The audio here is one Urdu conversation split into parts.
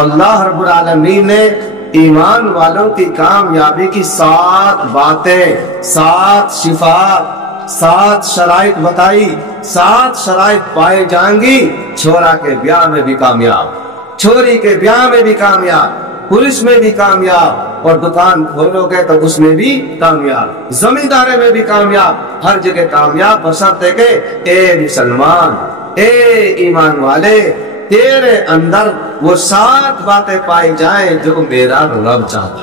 اللہ رب العالمین نے ایمان والوں کی کامیابی کی 7 باتیں، 7 صفات، 7 شرائط بتائی۔ 7 شرائط پائے جائیں گی، چھوڑا کے بیاہ میں بھی کامیاب، چھوری کے بیاہ میں بھی کامیاب، پولیس میں بھی کامیاب، اور دکان کھولو گے تو اس میں بھی کامیاب، زمینداری میں بھی کامیاب، ہر جگہ کامیاب، بشرطے کہ اے مسلمان، اے ایمان والے، تیرے اندر وہ 7 باتیں پائی جائیں جو میرا رب چاہتا۔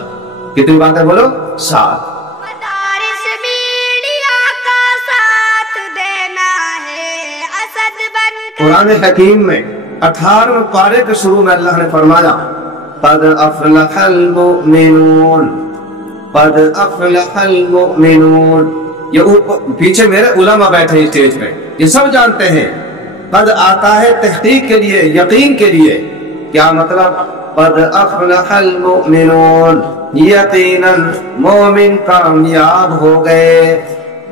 کتنی باتیں بولو؟ 7۔ مدارس میڈیا کا ساتھ دینا ہے، اسد بن کر قرآن حکیم میں 18ویں پارے کے شروع میں اللہ نے فرمایا قد افلح المؤمنون، قد افلح المؤمنون۔ یہ پیچھے میرے علماء بیٹھے ہیں اسٹیج پہ، یہ سب جانتے ہیں قد آتا ہے تحقیق کے لیے، یقین کے لیے۔ کیا مطلب؟ قد افلح المؤمنون، یقیناً مومن کامیاب ہو گئے،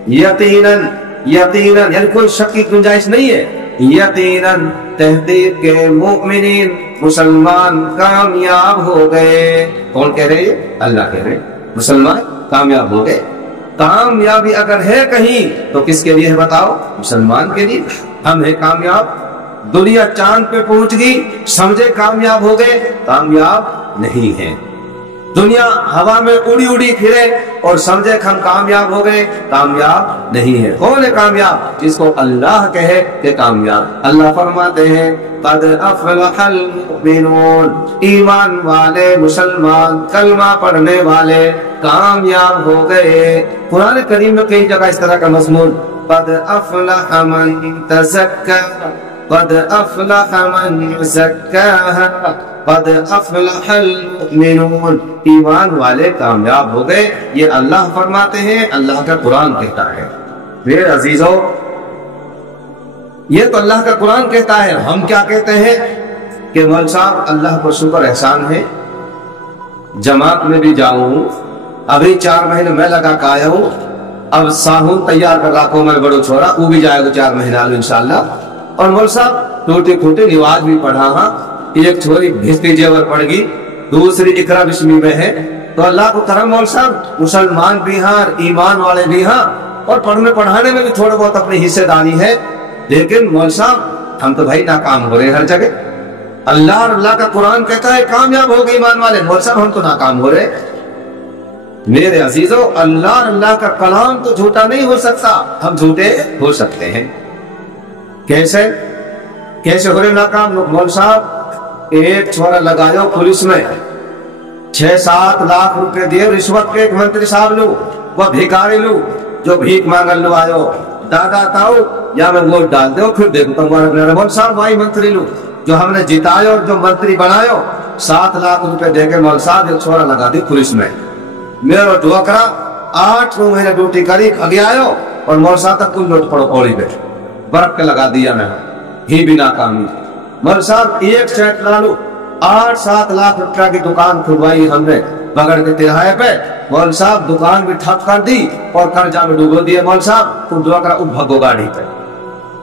یقیناً، یقیناً یعنی کوئی شک کی گنجائش نہیں ہے، یقیناً تحقیق کے مومنین مسلمان کامیاب ہو گئے۔ کون کہہ رہے ہیں؟ اللہ کہہ رہے ہیں مسلمان کامیاب ہو گئے۔ کامیابی اگر ہے کہیں تو کس کے لیے ہے بتاؤ؟ مسلمان کے لیے۔ ہم ہیں کامیاب، دنیا چاند پہ پہنچ گئی، سمجھے کامیاب ہو گئے، کامیاب نہیں ہے۔ دنیا ہوا میں اڑی اڑی پھرے اور سمجھے کہ ہم کامیاب ہو گئے، کامیاب نہیں ہے۔ کون ہے کامیاب؟ جس کو اللہ کہے کہ کامیاب۔ اللہ فرماتے ہیں قد افلح المؤمنون، ایمان والے مسلمان کلمہ پڑھنے والے کامیاب ہو گئے۔ قرآن کریم میں کئی جگہ اس طرح کا مضمون قد افلح من تزکا، قد افلح من زکاها، قد افلح المؤمنون، ایمان والے کامیاب ہو گئے۔ یہ اللہ فرماتے ہیں، اللہ کا قرآن کہتا ہے۔ میرے عزیزو، یہ تو اللہ کا قرآن کہتا ہے، ہم کیا کہتے ہیں کہ مول صاحب اللہ کو شکر احسان ہے، جماعت میں بھی جاؤں، ابھی 4 مہینے میں لگا کے آیا ہوں، اب ساہون تیار کر رکھو میں بڑو چھوڑا، وہ بھی جائے گا 4 مہینے انشاءاللہ۔ اور مول صاحب ٹوٹی پھوٹی نماز بھی پڑھا ہاں، ایک چھوڑی بھیستی جیور پڑ گئی، دوسری اقرا بسمی میں ہے، تو اللہ کو کرم مول صاحب مسلمان بھی ہاں، ایمان والے بھی ہاں، اور پڑھنے پڑھانے میں بھی تھوڑا بہت اپنی حصے داری ہے، لیکن مول صاحب ہم تو بھائی ناکام ہو رہے ہیں ہر جگہ۔ اللہ اور اللہ کا قرآن کہتا ہے کامیاب ہو گئے ایمان والے، مول صاحب ہم تو ناکام ہو رہے۔ میرے عزیزو، اللہ اور اللہ کا کلام تو جھوٹا نہیں ہو سکتا، ہم جھوٹے ہو سکتے ہیں۔ کیسے کیسے ہو رہے ناکام لوگ؟ مول صاحب ایک چھوڑا لگایا پولیس میں، 6-7 لاکھ روپے دیے رشوت کے، ایک منتری صاحب لو، وہ بھیکاری لو جو بھیک مانگل لو آئے ہو، دادا تاؤ یا میں ووٹ ڈال دے پھر دیکھو تمہارا مول صاحب وہی منتری لو جو ہم نے جتایا اور جو منتری بنایا، 7 لاکھ روپے دے کے مول صاحب ایک چھوڑا لگا دی پولیس میں۔ میرا ڈوکرا 8 مہینے ڈیوٹی کری اگے آئے اور مول صاحب تک کل نوٹ پڑو پوڑی پہ برف کے لگا دیا میں، ہی بھی ناکامی۔ مول صاحب ایک سیٹ لالو 8-7 لاکھ روپیہ کی دکان کھلوائی ہم نے بغیر کے ترہائے پہ، مول صاحب دکان بھی ٹھپ کر دی اور قرضہ میں ڈوبو دیے مول صاحب، تو ڈوکرا اٹھ بھگو گاڑی پہ،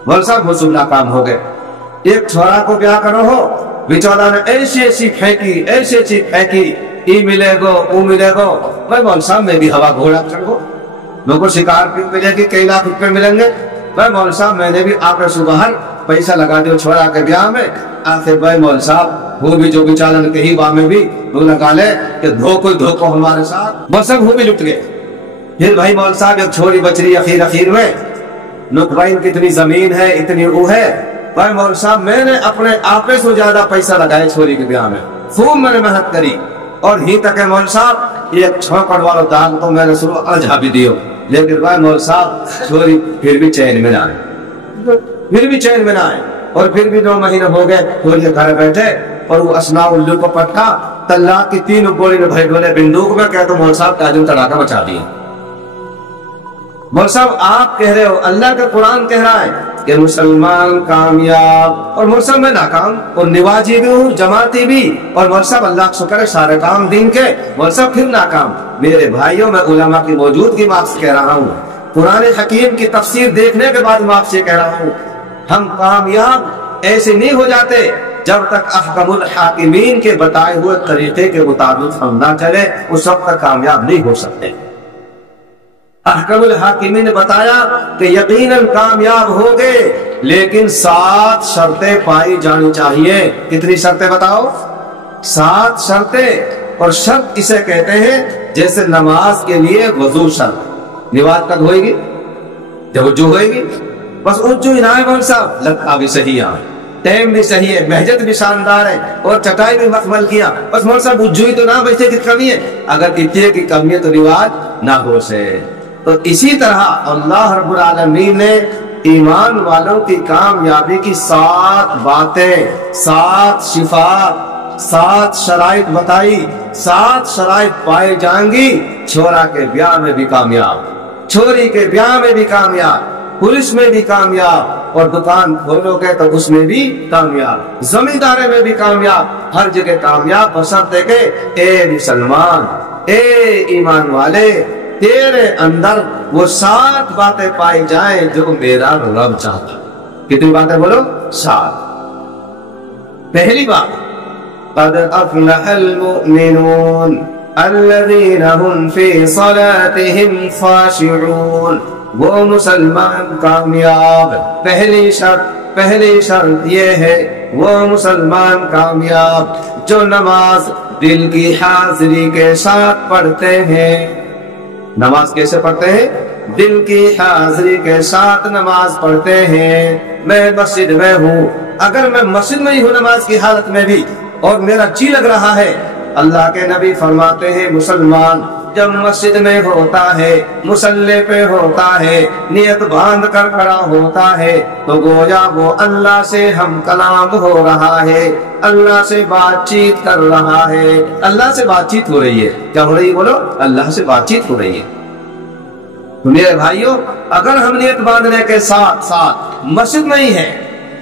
مول صاحب وہ سب ناکام ہو گئے۔ ایک چھوڑا کو بیاہ کرو ہو، بیچارہ نے ایسی ایسی پھینکی، ایسی ایسی پھینکی، ای ملے گو او ملے گو، بھائی مول صاحب میں بھی ہوا گھوڑا چڑھو، لوگوں کو شکار بھی ملے گی، کئی لاکھ روپے ملیں گے، بھائی مول صاحب میں نے بھی آپ کے صبح پیسہ لگا دیو چھوڑا کے بیاہ میں، آخر بھائی مول صاحب وہ بھی جو بیچارہ کہیں باہ میں بھی وہ لگا لے کہ دھوکو ہمارے ساتھ، وہ سب وہ بھی لٹ گئے۔ پھر بھائی مول صاحب ایک چھوڑی بچ رہی اخیر میں، نقبین کتنی زمین ہے اتنی وہ ہے، بھائی مول صاحب میں نے اپنے آپے سے زیادہ پیسہ لگائے چھوڑی کے بیاہ میں، خوب میں نے محنت کری، اور ہی تک ہے مول صاحب ایک چھوکڑ والا داغ تو میں نے سنو اجھا بھی دیو، لیکن بھائی مول صاحب چھوڑی پھر بھی چین میں نہ آئے، پھر بھی چین میں نہ آئے، اور پھر بھی 2 مہینے ہو گئے چھوڑی گھر بیٹھے، اور وہ اسنا الو کو پٹھا طلاق کی 3 گولی میں بھائی ڈولے بندوق میں کہہ تو مول صاحب تعجب تڑاکہ مچا دیے۔ مول صاحب آپ کہہ رہے ہو، اللہ کا قرآن کہہ رہا ہے کہ مسلمان کامیاب، اور مول صاحب میں ناکام، اور نواجی بھی ہوں، جماعتی بھی، اور مول صاحب اللہ کا شکر ہے سارے کام دین کے، مول صاحب پھر ناکام۔ میرے بھائیوں، میں علماء کی موجودگی میں آپ سے کہہ رہا ہوں، قرآن حکیم کی تفسیر دیکھنے کے بعد میں آپ سے کہہ رہا ہوں، ہم کامیاب ایسے نہیں ہو جاتے جب تک احکم الحاکمین کے بتائے ہوئے طریقے کے مطابق ہم نہ چلے اس وقت تک کامیاب نہیں ہو سکتے۔ احکم الحاکمین نے بتایا کہ یقیناً کامیاب ہوگے، لیکن 7 شرطیں پائی جانی چاہیے۔ کتنی شرطیں بتاؤ؟ 7 شرطیں۔ اور شرط اسے کہتے ہیں جیسے نماز کے لیے وضو شرط۔ نماز کب ہوئے گی؟ جب وضو ہوئے گی۔ بس وضو ہی نہ ہے مول صاحب، لگتا بھی صحیح ہے، ٹائم بھی صحیح ہے، مہجت بھی شاندار ہے اور چٹائی بھی مخمل کیا، بس مول صاحب وضو ہی تو نہ، بچے کی کمی ہے۔ اگر اتنے کی کمی ہے تو رواج نہ ہو سے۔ تو اسی طرح اللہ رب العالمین نے ایمان والوں کی کامیابی کی 7 باتیں، 7 صفات، 7 شرائط بتائی۔ 7 شرائط پائے جائیں گی، چھوڑا کے بیاہ میں بھی کامیاب، چھوری کے بیاہ میں بھی کامیاب، پولیس میں بھی کامیاب، اور دکان کھولو گے تو اس میں بھی کامیاب، زمیندارے میں بھی کامیاب، ہر جگہ کامیاب، بشرطے کہ اے مسلمان، اے ایمان والے، تیرے اندر وہ 7 باتیں پائی جائیں جو میرا رب چاہتا۔ کتنی باتیں بولو؟ 7۔ پہلی بات، قد افلح المؤمنون الذین هم فی صلاتهم خاشعون۔ وہ مسلمان کامیاب، پہلی شرط یہ ہے وہ مسلمان کامیاب جو نماز دل کی حاضری کے ساتھ پڑھتے ہیں۔ نماز کیسے پڑھتے ہیں؟ دل کی حاضری کے ساتھ نماز پڑھتے ہیں۔ میں مسجد میں ہوں، اگر میں مسجد میں ہی ہوں نماز کی حالت میں بھی اور میرا جی لگ رہا ہے، اللہ کے نبی فرماتے ہیں مسلمان جب مسجد میں ہوتا ہے، مصلی پہ ہوتا ہے، نیت باندھ کر کھڑا ہوتا ہے، تو گویا وہ اللہ سے ہم کلام ہو رہا ہے، اللہ سے بات چیت کر رہا ہے۔ اللہ سے بات چیت ہو رہی ہے، کیا ہو رہی ہے بولو؟ اللہ سے بات چیت ہو رہی ہے۔ تو میرے بھائیوں، اگر ہم نیت باندھنے کے ساتھ ساتھ مسجد میں ہی ہیں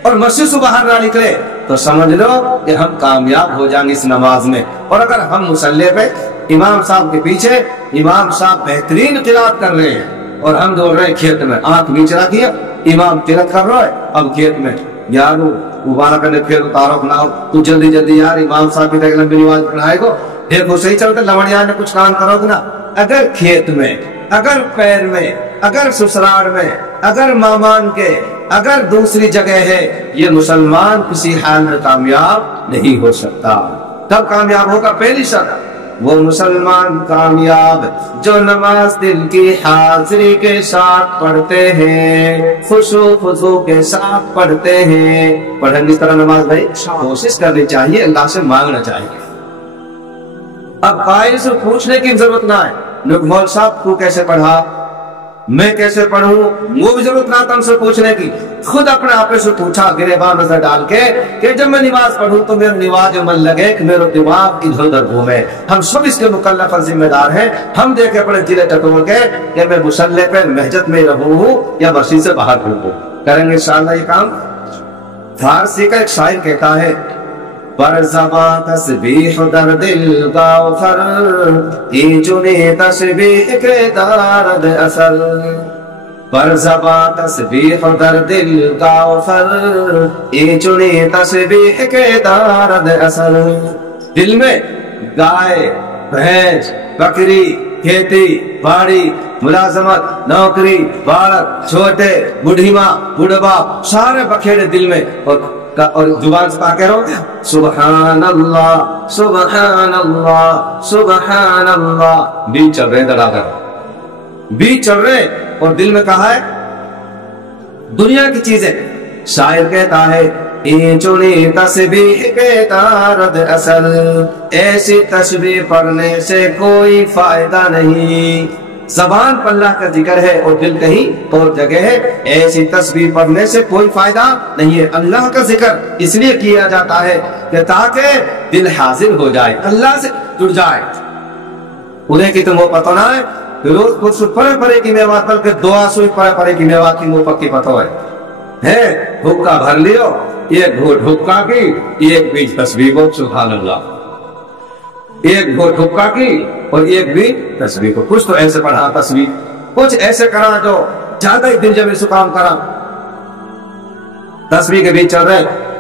اور مسجد سے باہر نہ نکلے تو سمجھ لو کہ ہم کامیاب ہو جائیں گے اس نماز میں۔ اور اگر ہم مصلی پہ امام صاحب کے پیچھے، امام صاحب بہترین قرات کر رہے ہیں اور ہم دوڑ رہے ہیں کھیت میں، آنکھ نیچے رکھیے، امام قرات کر رہا ہے، اب کھیت میں یارو مبارک کرنے پھر اتارو اپنا، تو جلدی یار امام صاحب کی طرح لمبی نماز پڑھائے گو، دیکھو صحیح چلتا لوڑیاں نے کچھ کام کرو گے نا۔ اگر کھیت میں، اگر پیر میں، اگر سسرال میں، اگر مامان کے، اگر دوسری جگہ ہے، یہ مسلمان کسی حال میں کامیاب نہیں ہو سکتا۔ کب کامیاب ہوگا؟ پہلی شرط، وہ مسلمان کامیاب جو نماز دل کی حاضری کے ساتھ پڑھتے ہیں، خضوع کے ساتھ پڑھتے ہیں۔ پڑھنے کی طرح نماز بھائی کوشش کرنی چاہیے، اللہ سے مانگنا چاہیے۔ اب قائل سے پوچھنے کی ضرورت نہ ہے مول صاحب تو کیسے پڑھا، میں کیسے پڑھوں، وہ بھی ضرورت نہ تم سے پوچھنے کی۔ خود اپنے آپ سے پوچھا گریباں نظر ڈال کے کہ جب میں نماز پڑھوں تو میرا نماز من لگے کہ میرا دماغ ادھر ادھر گھومے۔ ہم سب اس کے مکلف اور ذمہ دار ہیں۔ ہم دیکھے اپنے دل ٹٹول کے کہ میں مصلی پہ محجت میں رہوں ہوں یا مسجد سے باہر ہوں۔ کریں گے انشاءاللہ یہ کام۔ فارسی کا ایک شاعر کہتا ہے، پر زباں تسبیح در دل گوہر، یہ چنی تسبیح کے دارد اثر۔ پر زباں تسبیح در دل گوہر، یہ چنی تسبیح کے دارد اثر۔ دل میں گائے، بھینس، بکری، کھیتی باڑی، ملازمت، نوکری، بالک، چھوٹے، بوڑھی ماں، بوڑھا باپ، سارے بکھیرے دل میں، اور زبان سے کہہ رہا ہوں سبحان اللہ سبحان اللہ سبحان اللہ، بیچ چل رہے دڑا کر، بیچ چل رہے اور دل میں کہا ہے دنیا کی چیزیں۔ شاعر کہتا ہے این چنی تسبیح کے دارد اصل، ایسی تسبیح پڑھنے سے کوئی فائدہ نہیں۔ زبان پر اللہ کا ذکر ہے اور دل کہیں اور جگہ ہے، ایسی تسبیح پڑھنے سے کوئی فائدہ نہیں ہے۔ اللہ کا ذکر اس لیے کیا جاتا ہے کہ تاکہ دل حاضر ہو جائے، اللہ سے جڑ جائے۔ انہیں کی تم وہ پتہ نہ ہے روز کچھ پڑے پڑے کی میوات بلکہ دعا سوئی پڑے پڑے کی میوات کی منہ پکی پتہ ہے حکا بھر لیو، ایک گھوٹ حکا کی، ایک بیچ تسبیح کو، سبحان اللہ، ایک گھوٹ حکا کی اور ایک بھی تسبیح کو۔ کچھ تو ایسے پڑھا تسبیح، کچھ ایسے کرا جو زیادہ ہی دل جمع سے کام کرا۔ تسبیح کے بیچ چل رہے